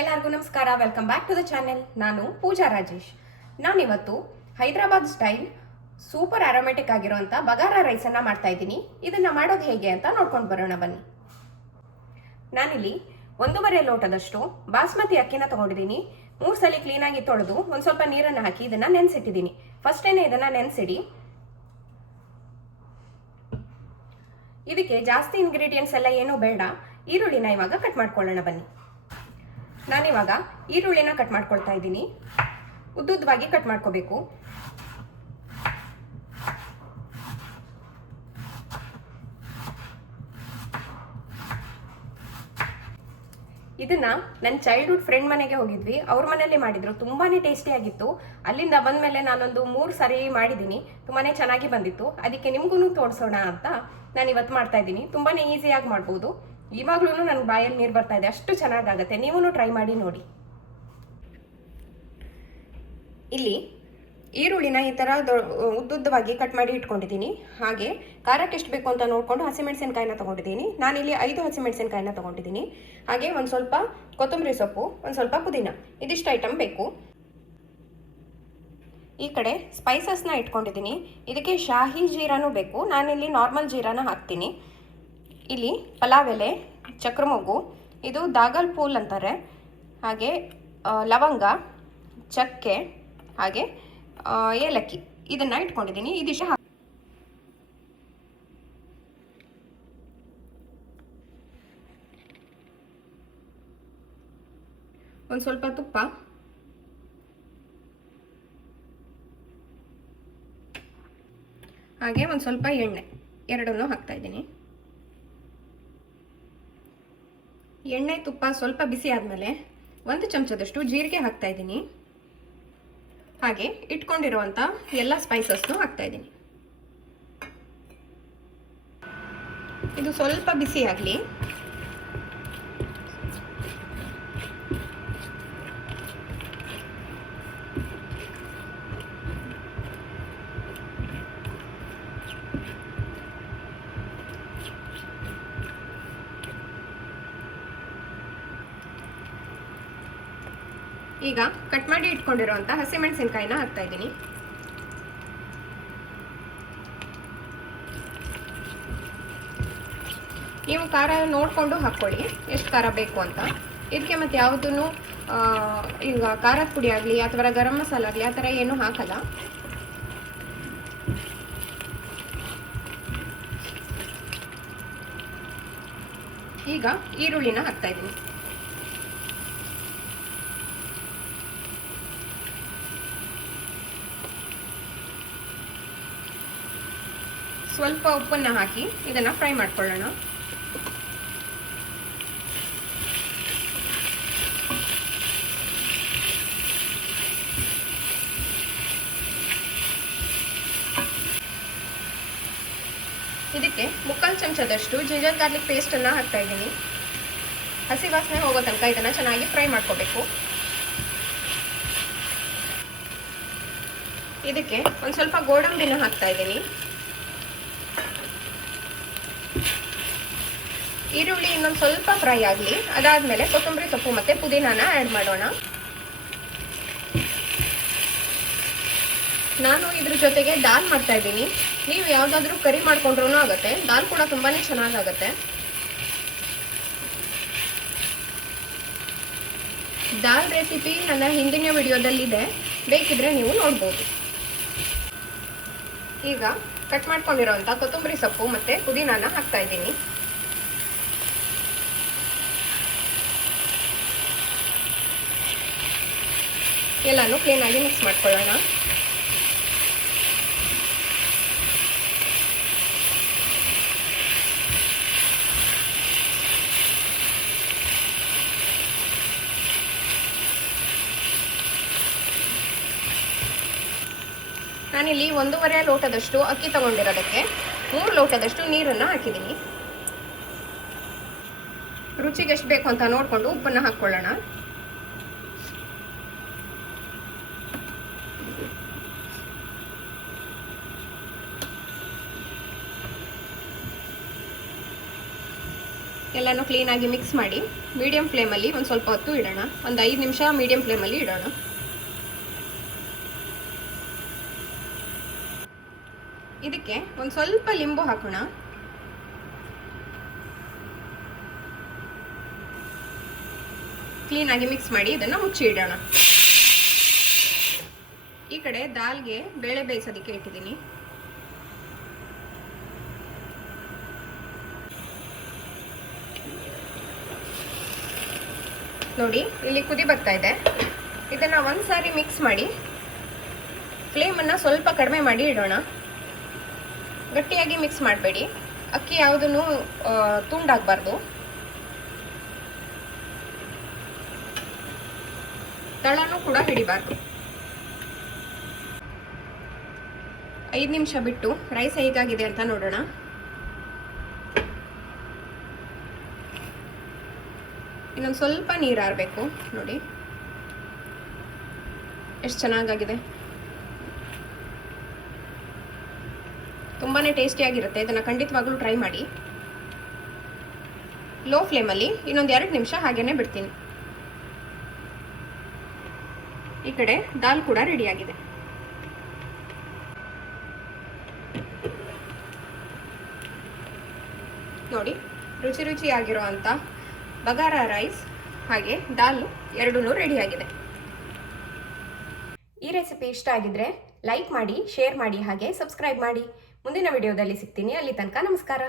ಎಲ್ಲರಿಗೂ ನಮಸ್ಕಾರ. Welcome back to the channel. ನಾನು ಪೂಜಾ ರಾಜೇಶ್. ನಾನಿವತ್ತು ಹೈದರಾಬಾದ್ ಸ್ಟೈಲ್ ಸೂಪರ್ ಆರೋಮೆಟಿಕ್ ಆಗಿರುವಂಥ ಬಗಾರ ರೈಸನ್ನು ಮಾಡ್ತಾ ಇದ್ದೀನಿ. ಇದನ್ನು ಮಾಡೋದು ಹೇಗೆ ಅಂತ ನೋಡ್ಕೊಂಡು ಬರೋಣ ಬನ್ನಿ. ನಾನಿಲ್ಲಿ 1.5 ಲೋಟದಷ್ಟು ಬಾಸ್ಮತಿ ಅಕ್ಕಿನ ತಗೊಂಡಿದ್ದೀನಿ. 3 ಸಲ ಕ್ಲೀನಾಗಿ ತೊಳೆದು ಒಂದು ಸ್ವಲ್ಪ ನೀರನ್ನು ಹಾಕಿ ಇದನ್ನು ನೆನೆಸಿಟ್ಟಿದ್ದೀನಿ. ಫಸ್ಟೇನೆ ಇದನ್ನು ನೆನೆಸಿಡಿ. ಇದಕ್ಕೆ ಜಾಸ್ತಿ ಇಂಗ್ರೀಡಿಯೆಂಟ್ಸ್ ಎಲ್ಲ ಏನೂ ಬೇಡ. ಈರುಳ್ಳಿನ ಇವಾಗ ಕಟ್ ಮಾಡ್ಕೊಳ್ಳೋಣ ಬನ್ನಿ. ನಾನಿವಾಗ ಈರುಳ್ಳಿನ ಕಟ್ ಮಾಡ್ಕೊಳ್ತಾ ಇದ್ದೀನಿ. ಉದ್ದುದ್ದವಾಗಿ ಕಟ್ ಮಾಡ್ಕೋಬೇಕು. ಇದನ್ನ ನನ್ನ ಚೈಲ್ಡ್ಹುಡ್ ಫ್ರೆಂಡ್ ಮನೆಗೆ ಹೋಗಿದ್ವಿ. ಅವ್ರ ಮನೆಯಲ್ಲಿ ಮಾಡಿದ್ರು, ತುಂಬಾನೇ ಟೇಸ್ಟಿ ಆಗಿತ್ತು. ಅಲ್ಲಿಂದ ಬಂದ್ಮೇಲೆ ನಾನೊಂದು 3 ಸಾರಿ ಮಾಡಿದ್ದೀನಿ. ತುಂಬಾನೇ ಚೆನ್ನಾಗಿ ಬಂದಿತ್ತು. ಅದಕ್ಕೆ ನಿಮ್ಗೂ ತೋರಿಸೋಣ ಅಂತ ನಾನು ಇವತ್ತು ಮಾಡ್ತಾ ಇದ್ದೀನಿ. ತುಂಬಾನೇ ಈಸಿಯಾಗಿ ಮಾಡ್ಬೋದು. ಇವಾಗ್ಲೂ ನನ್ನ ಬಾಯಲ್ಲಿ ನೀರು ಬರ್ತಾ ಇದೆ, ಅಷ್ಟು ಚೆನ್ನಾಗಾಗತ್ತೆ. ನೀವೂ ಟ್ರೈ ಮಾಡಿ ನೋಡಿ. ಇಲ್ಲಿ ಈರುಳ್ಳಿನ ಈ ಥರ ಉದ್ದುದ್ದವಾಗಿ ಕಟ್ ಮಾಡಿ ಇಟ್ಕೊಂಡಿದ್ದೀನಿ. ಹಾಗೆ ಖಾರಕ್ಕೆ ಎಷ್ಟು ಬೇಕು ಅಂತ ನೋಡಿಕೊಂಡು ಹಸಿಮೆಣಸಿನಕಾಯಿನ ತೊಗೊಂಡಿದ್ದೀನಿ. ನಾನಿಲ್ಲಿ 5 ಹಸಿಮೆಣಸಿನಕಾಯಿನ ತೊಗೊಂಡಿದ್ದೀನಿ. ಹಾಗೆ ಒಂದು ಸ್ವಲ್ಪ ಕೊತ್ತಂಬರಿ ಸೊಪ್ಪು, ಒಂದು ಸ್ವಲ್ಪ ಪುದೀನ, ಇದಿಷ್ಟು ಐಟಮ್ ಬೇಕು. ಈ ಕಡೆ ಸ್ಪೈಸಸ್ನ ಇಟ್ಕೊಂಡಿದ್ದೀನಿ. ಇದಕ್ಕೆ ಶಾಹಿ ಜೀರಾನೂ ಬೇಕು. ನಾನಿಲ್ಲಿ ನಾರ್ಮಲ್ ಜೀರಾನ ಹಾಕ್ತೀನಿ. ಇಲ್ಲಿ ಪಲಾವ್ ಎಲೆ, ಚಕ್ರಮೊಗ್ಗು, ಇದು ದಾಗಲ್ ಪೂಲ್ ಅಂತಾರೆ, ಹಾಗೆ ಲವಂಗ, ಚಕ್ಕೆ, ಹಾಗೆ ಏಲಕ್ಕಿ, ಇದನ್ನು ಇಟ್ಕೊಂಡಿದ್ದೀನಿ. ಇದಿಷ್ಟು ಒಂದು ಸ್ವಲ್ಪ ತುಪ್ಪ, ಹಾಗೆ ಒಂದು ಸ್ವಲ್ಪ ಎಣ್ಣೆ, ಎರಡನ್ನೂ ಹಾಕ್ತಾ ಇದ್ದೀನಿ. ಎಣ್ಣೆ ತುಪ್ಪ ಸ್ವಲ್ಪ ಬಿಸಿ ಆದಮೇಲೆ 1 ಚಮಚದಷ್ಟು ಜೀರಿಗೆ ಹಾಕ್ತಾ ಇದ್ದೀನಿ. ಹಾಗೆ ಇಟ್ಕೊಂಡಿರುವಂಥ ಎಲ್ಲ ಸ್ಪೈಸಸ್ನು ಹಾಕ್ತಾ ಇದ್ದೀನಿ. ಇದು ಸ್ವಲ್ಪ ಬಿಸಿ ಆಗಲಿ. ಈಗ ಕಟ್ ಮಾಡಿ ಇಟ್ಕೊಂಡಿರುವಂಥ ಹಸಿಮೆಣಸಿನಕಾಯಿನ ಹಾಕ್ತಾ ಇದ್ದೀನಿ. ನೀವು ಖಾರ ನೋಡಿಕೊಂಡು ಹಾಕ್ಕೊಳ್ಳಿ, ಎಷ್ಟು ಖಾರ ಬೇಕು ಅಂತ. ಇದಕ್ಕೆ ಮತ್ತೆ ಯಾವುದೂ ಈಗ ಖಾರದ ಪುಡಿ ಆಗಲಿ ಅಥವಾ ಗರಂ ಮಸಾಲ ಆಗಲಿ ಆ ಥರ ಏನೂ ಹಾಕಲ್ಲ. ಈಗ ಈರುಳ್ಳಿನ ಹಾಕ್ತಾ ಇದ್ದೀನಿ. ಸ್ವಲ್ಪ ಉಪ್ಪನ್ನು ಹಾಕಿ ಇದನ್ನು ಫ್ರೈ ಮಾಡ್ಕೊಳ್ಳೋಣ. ಇದಕ್ಕೆ 3/4 ಚಮಚದಷ್ಟು ಜಿಂಜರ್ ಗಾರ್ಲಿಕ್ ಪೇಸ್ಟನ್ನು ಹಾಕ್ತಾ ಇದ್ದೀನಿ. ಹಸಿ ವಾಸನೆ ಹೋಗೋ ತನಕ ಇದನ್ನು ಚೆನ್ನಾಗಿ ಫ್ರೈ ಮಾಡ್ಕೋಬೇಕು. ಇದಕ್ಕೆ ಒಂದು ಸ್ವಲ್ಪ ಗೋಡಂಬಿನ ಹಾಕ್ತಾ ಇದ್ದೀನಿ. ಈರುಳ್ಳಿ ಇನ್ನೊಂದು ಸ್ವಲ್ಪ ಫ್ರೈ ಆಗಲಿ. ಅದಾದಮೇಲೆ ಕೊತ್ತಂಬರಿ ಸೊಪ್ಪು ಮತ್ತು ಪುದೀನಾನ ಆ್ಯಡ್ ಮಾಡೋಣ. ನಾನು ಇದ್ರ ಜೊತೆಗೆ ದಾಲ್ ಮಾಡ್ತಾ ಇದ್ದೀನಿ. ನೀವು ಯಾವುದಾದ್ರೂ ಕರಿ ಮಾಡ್ಕೊಂಡ್ರೂ ಆಗುತ್ತೆ. ದಾಲ್ ಕೂಡ ತುಂಬಾ ಚೆನ್ನಾಗಾಗುತ್ತೆ. ದಾಲ್ ರೆಸಿಪಿ ನನ್ನ ಹಿಂದಿನ ವಿಡಿಯೋದಲ್ಲಿದೆ, ಬೇಕಿದ್ರೆ ನೀವು ನೋಡ್ಬೋದು. ಈಗ ಕಟ್ ಮಾಡ್ಕೊಂಡಿರೋಂಥ ಕೊತ್ತಂಬರಿ ಸೊಪ್ಪು ಮತ್ತು ಪುದೀನಾನ ಹಾಕ್ತಾ ಇದ್ದೀನಿ. ಎಲ್ಲನೂ ಕ್ಲೀನಾಗಿ ಮಿಕ್ಸ್ ಮಾಡ್ಕೊಳ್ಳೋಣ. ನಾನಿಲ್ಲಿ 1.5 ಲೋಟದಷ್ಟು ಅಕ್ಕಿ ತಗೊಂಡಿರೋದಕ್ಕೆ 3 ಲೋಟದಷ್ಟು ನೀರನ್ನು ಹಾಕಿದ್ದೀನಿ. ರುಚಿಗೆ ಎಷ್ಟು ಬೇಕು ಅಂತ ನೋಡಿಕೊಂಡು ಉಪ್ಪನ್ನು ಹಾಕ್ಕೊಳ್ಳೋಣ. ಎಲ್ಲನೂ ಕ್ಲೀನಾಗಿ ಮಿಕ್ಸ್ ಮಾಡಿ ಮೀಡಿಯಂ ಫ್ಲೇಮಲ್ಲಿ ಒಂದು ಸ್ವಲ್ಪ ಹೊತ್ತು ಇಡೋಣ. ಒಂದು 5 ನಿಮಿಷ ಮೀಡಿಯಂ ಫ್ಲೇಮಲ್ಲಿ ಇಡೋಣ. ಇದಕ್ಕೆ ಒಂದು ಸ್ವಲ್ಪ ಲಿಂಬು ಹಾಕೋಣ. ಕ್ಲೀನಾಗಿ ಮಿಕ್ಸ್ ಮಾಡಿ ಇದನ್ನು ಮುಚ್ಚಿ ಇಡೋಣ. ಈ ಕಡೆ ದಾಲ್ಗೆ ಬೇಳೆ ಬೇಯಿಸೋದಕ್ಕೆ ಇಟ್ಟಿದ್ದೀನಿ. ನೋಡಿ ಇಲ್ಲಿ ಕುದಿ ಬರ್ತಾ ಇದೆ. ಇದನ್ನು ಒಂದ್ಸಾರಿ ಮಿಕ್ಸ್ ಮಾಡಿ ಫ್ಲೇಮನ್ನು ಸ್ವಲ್ಪ ಕಡಿಮೆ ಮಾಡಿ ಇಡೋಣ. ಗಟ್ಟಿಯಾಗಿ ಮಿಕ್ಸ್ ಮಾಡಬೇಡಿ, ಅಕ್ಕಿ ಯಾವುದನ್ನು ತುಂಡಾಗಬಾರ್ದು. ತಳನೂ ಕೂಡ ಹಿಡಿಬಾರ್ದು. 5 ನಿಮಿಷ ಬಿಟ್ಟು ರೈಸ್ ಹೇಗಾಗಿದೆ ಅಂತ ನೋಡೋಣ. ಇನ್ನೊಂದು ಸ್ವಲ್ಪ ನೀರು ಆರಬೇಕು. ನೋಡಿ ಎಷ್ಟು ಚೆನ್ನಾಗಾಗಿದೆ. ತುಂಬಾ ಟೇಸ್ಟಿಯಾಗಿರುತ್ತೆ. ಇದನ್ನು ಖಂಡಿತವಾಗ್ಲೂ ಟ್ರೈ ಮಾಡಿ. ಲೋ ಫ್ಲೇಮಲ್ಲಿ ಇನ್ನೊಂದು 2 ನಿಮಿಷ ಹಾಗೇನೆ ಬಿಡ್ತೀನಿ. ಈ ಕಡೆ ದಾಲ್ ಕೂಡ ರೆಡಿಯಾಗಿದೆ. ನೋಡಿ ರುಚಿ ರುಚಿಯಾಗಿರುವಂಥ ಬಗಾರ ರೈಸ್ ಹಾಗೆ ದಾಲು ಎರಡೂ ರೆಡಿಯಾಗಿದೆ. ಈ ರೆಸಿಪಿ ಇಷ್ಟ ಆಗಿದ್ರೆ ಲೈಕ್ ಮಾಡಿ, ಶೇರ್ ಮಾಡಿ ಹಾಗೆ ಸಬ್ಸ್ಕ್ರೈಬ್ ಮಾಡಿ. ಮುಂದಿನ ವಿಡಿಯೋದಲ್ಲಿ ಸಿಗ್ತೀನಿ. ಅಲ್ಲಿ ತನಕ ನಮಸ್ಕಾರ.